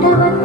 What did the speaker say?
的温